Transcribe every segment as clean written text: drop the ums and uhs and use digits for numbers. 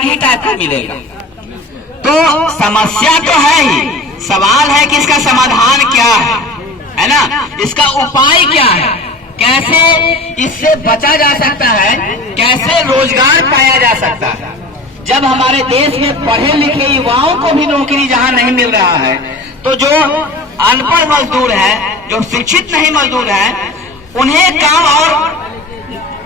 एक ही टाइप का मिलेगा। तो समस्या तो है ही, सवाल है कि इसका समाधान क्या है ना, इसका उपाय क्या है, कैसे इससे बचा जा सकता है, कैसे रोजगार पाया जा सकता है। जब हमारे देश में पढ़े लिखे युवाओं को भी नौकरी जहां नहीं मिल रहा है, तो जो अनपढ़ मजदूर है, जो शिक्षित नहीं मजदूर है, उन्हें काम और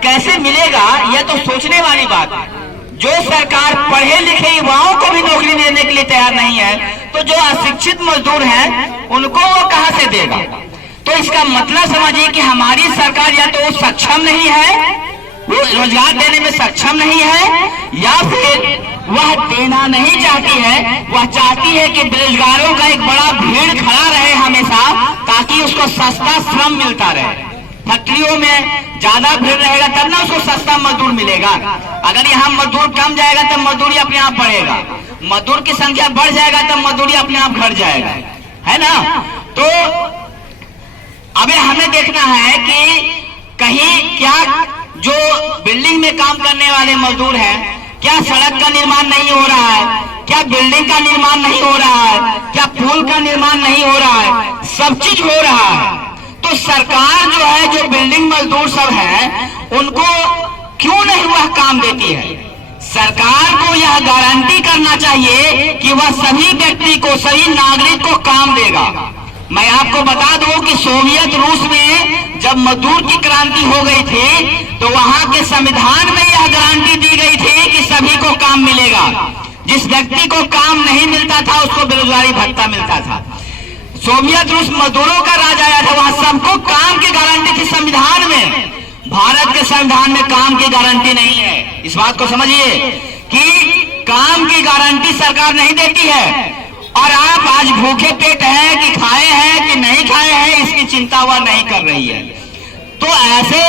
कैसे मिलेगा, यह तो सोचने वाली बात है। जो सरकार पढ़े लिखे युवाओं को भी नौकरी देने के लिए तैयार नहीं है, तो जो अशिक्षित मजदूर हैं उनको वो कहां से देगा। तो इसका मतलब समझिए कि हमारी सरकार या तो सक्षम नहीं है, वो रोजगार देने में सक्षम नहीं है, या फिर वह देना नहीं चाहती है। वह चाहती है कि बेरोजगारों का एक बड़ा भीड़ खड़ा रहे हमेशा, ताकि उसको सस्ता श्रम मिलता रहे। फैक्ट्रियों में ज्यादा भीड़ रहेगा तब ना उसको सस्ता मजदूर मिलेगा। अगर यहाँ मजदूर कम जाएगा तब मजदूरी अपने आप बढ़ेगा, मजदूर की संख्या बढ़ जाएगा तब मजदूरी अपने आप घट जाएगा, है ना। तो अभी हमें देखना है कि कहीं क्या जो बिल्डिंग में काम करने वाले मजदूर हैं, क्या सड़क का निर्माण नहीं हो रहा है, क्या बिल्डिंग का निर्माण नहीं हो रहा है, क्या पुल का निर्माण नहीं हो रहा है, सब चीज हो रहा है। तो सरकार जो है, जो बिल्डिंग मजदूर सब है, उनको क्यों नहीं वह काम देती है। सरकार को यह गारंटी करना चाहिए कि वह सभी व्यक्ति को, सभी नागरिक को काम देगा। मैं आपको बता दूं कि सोवियत रूस में जब मजदूर की क्रांति हो गई थी, तो वहां के संविधान में यह गारंटी दी गई थी कि सभी को काम मिलेगा। जिस व्यक्ति को काम नहीं मिलता था उसको बेरोजगारी भत्ता मिलता था। सोवियत रूस मजदूरों का राज आया था, वहां सबको काम की गारंटी थी संविधान में। भारत के संविधान में काम की गारंटी नहीं है। इस बात को समझिए कि काम की गारंटी सरकार नहीं देती है, और आप आज भूखे पेट हैं कि खाए हैं कि नहीं खाए हैं, इसकी चिंता वह नहीं कर रही है। तो ऐसे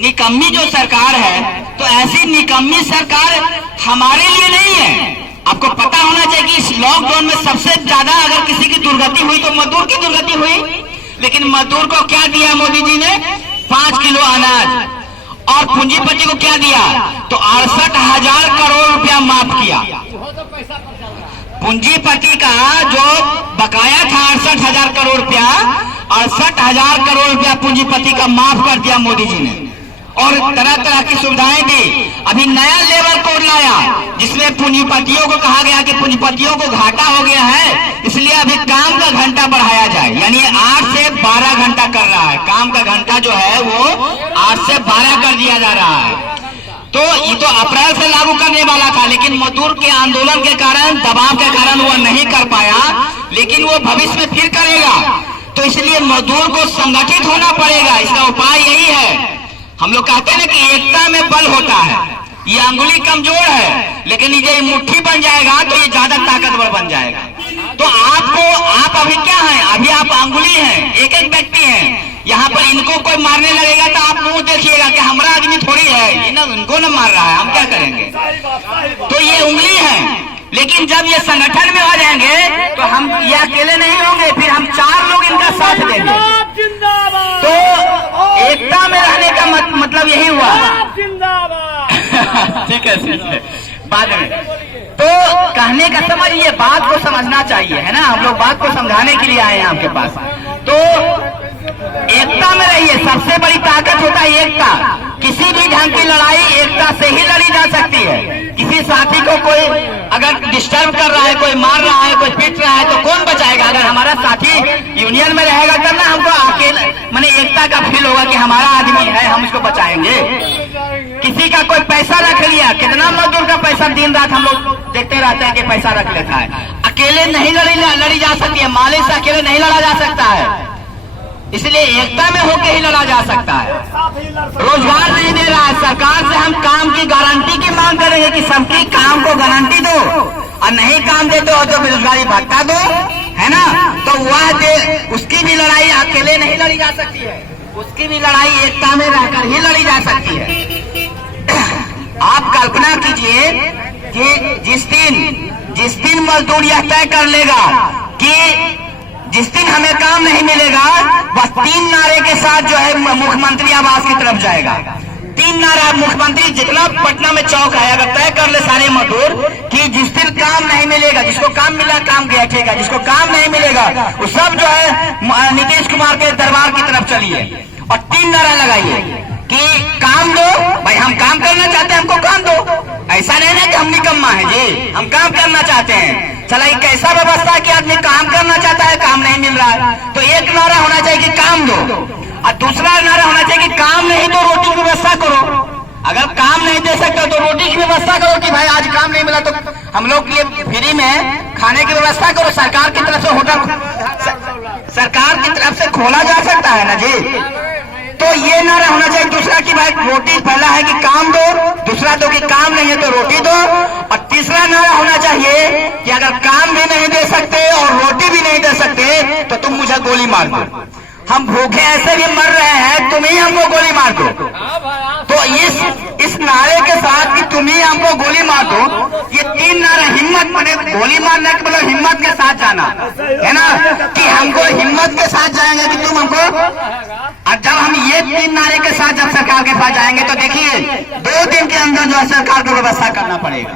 निकम्मी जो सरकार है, तो ऐसी निकम्मी सरकार हमारे लिए नहीं है। आपको पता होना चाहिए कि इस लॉकडाउन में सबसे ज्यादा अगर किसी की दुर्गति हुई तो मजदूर की दुर्गति हुई। लेकिन मजदूर को क्या दिया मोदी जी ने? 5 किलो अनाज। और पूंजीपति को क्या दिया? तो 68,000 करोड़ रुपया माफ किया। पूंजीपति का जो बकाया था 68,000 करोड़ रुपया, 68,000 करोड़ रुपया पूंजीपति का माफ कर दिया मोदी जी ने, और तरह तरह की सुविधाएं दी। अभी नया लेबर कोड लाया जिसमें पूंजीपतियों को कहा गया कि पूंजीपतियों को घाटा हो गया है, इसलिए अभी काम का घंटा बढ़ाया जाए, यानी 8 से 12 घंटा कर रहा है। काम का घंटा जो है वो 8 से 12 कर दिया जा रहा है। तो ये तो अप्रैल से लागू करने वाला था, लेकिन मजदूर के आंदोलन के कारण, दबाव के कारण वो नहीं कर पाया, लेकिन वो भविष्य में फिर करेगा। तो इसलिए मजदूर को संगठित होना पड़ेगा। इसका उपाय यही है। हम लोग कहते हैं ना कि एकता में बल होता है। ये अंगुली कमजोर है, लेकिन ये मुट्ठी बन जाएगा तो ये ज्यादा ताकतवर बन जाएगा। तो आप अभी क्या हैं? अभी आप अंगुली हैं, एक एक व्यक्ति हैं। यहाँ पर इनको कोई मारने लगेगा तो आप मुंह देखिएगा कि हमारा आदमी थोड़ी है, ये ना इनको ना मार रहा है, हम क्या करेंगे। तो ये उंगली है, लेकिन जब ये संगठन में आ जाएंगे तो हम ये अकेले नहीं होंगे, फिर हम 4 लोग इनका साथ देंगे। तो एकता में रहने का मतलब यही हुआ। ठीक है, बाद में तो कहने का समझिए, बात को समझना चाहिए, है ना। हम लोग बात को समझाने के लिए आए हैं आपके पास। तो एकता में रहिए, सबसे बड़ी ताकत होता है एकता। किसी भी ढंग की लड़ाई एकता से ही लड़ी जा सकती है। किसी साथी को कोई अगर डिस्टर्ब कर रहा है, कोई मार रहा है, कोई पीट रहा है, तो कौन बचाएगा? अगर हमारा साथी यूनियन में रहेगा तब ना हमको अकेले माने एकता का फील होगा कि हमारा आदमी है, हम इसको बचाएंगे। किसी का कोई पैसा रख लिया, कितना मजदूर का पैसा दिन रात हम लोग देखते रहते हैं कि पैसा रख लेता है। अकेले नहीं लड़ी जा सकती है, मालिक से अकेले नहीं लड़ा जा सकता है, इसलिए एकता में होकर ही लड़ा जा सकता है। रोजगार नहीं दे रहा है, सरकार से हम काम की गारंटी की मांग करेंगे कि सबकी काम को गारंटी दो, और नहीं काम देते हो तो बेरोजगारी भत्ता दो, है ना। तो वह दे, उसकी भी लड़ाई अकेले नहीं लड़ी जा सकती है, उसकी भी लड़ाई एकता में रहकर ही लड़ी जा सकती है। आप कल्पना कीजिए कि जिस दिन मजदूर यह तय कर लेगा कि जिस दिन हमें काम नहीं मिलेगा, वह 3 नारे के साथ जो है मुख्यमंत्री आवास की तरफ जाएगा। तीन नारा मुख्यमंत्री जितना पटना में चौक है, अगर तय कर ले सारे मजदूर कि जिस दिन काम नहीं मिलेगा, जिसको काम मिला काम गया ठीक है, जिसको काम नहीं मिलेगा वो सब जो है नीतीश कुमार के दरबार की तरफ चलिए और तीन नारा लगाइए कि काम दो भाई, हम काम करना चाहते हैं, हमको काम दो। ऐसा नहीं ना कि हम निकम्मा है जी, हम काम करना चाहते हैं। चला एक कैसा व्यवस्था कि आदमी काम करना चाहता है, काम नहीं मिल रहा है, तो एक नारा होना चाहिए कि काम दो, और दूसरा नारा होना चाहिए कि काम नहीं तो रोटी की व्यवस्था करो। अगर काम नहीं दे सकते तो रोटी की व्यवस्था करो कि भाई आज काम नहीं मिला तो हम लोग के लिए फ्री में खाने की व्यवस्था करो। सरकार की तरफ से होटल सरकार की तरफ से खोला जा सकता है ना जी। तो ये नारा होना चाहिए। दूसरा कि भाई रोटी, पहला है कि काम दो, दूसरा तो कि काम नहीं है तो रोटी दो, और तीसरा नारा होना चाहिए कि अगर काम भी नहीं दे सकते और रोटी भी नहीं दे सकते तो तुम मुझे गोली मार दो। हम भूखे ऐसे भी मर रहे हैं, तुम ही हमको गोली मार दो। तो इस नारे के साथ कि तुम ही हमको गोली मार दो, ये तीन नारा हिम्मत बने। गोली मारने के मतलब हिम्मत के साथ जाना है ना, कि हमको हिम्मत के साथ जाएंगे कि तुम हमको। और जब हम ये तीन नारे के साथ जब सरकार के पास जाएंगे तो देखिए 2 दिन के अंदर जो है सरकार को व्यवस्था करना पड़ेगा,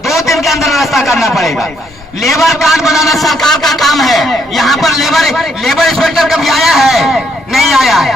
2 दिन के अंदर व्यवस्था करना पड़ेगा। लेबर कार्ड बनाना सरकार का काम है। यहाँ पर लेबर इंस्पेक्टर कभी आया है? नहीं आया है।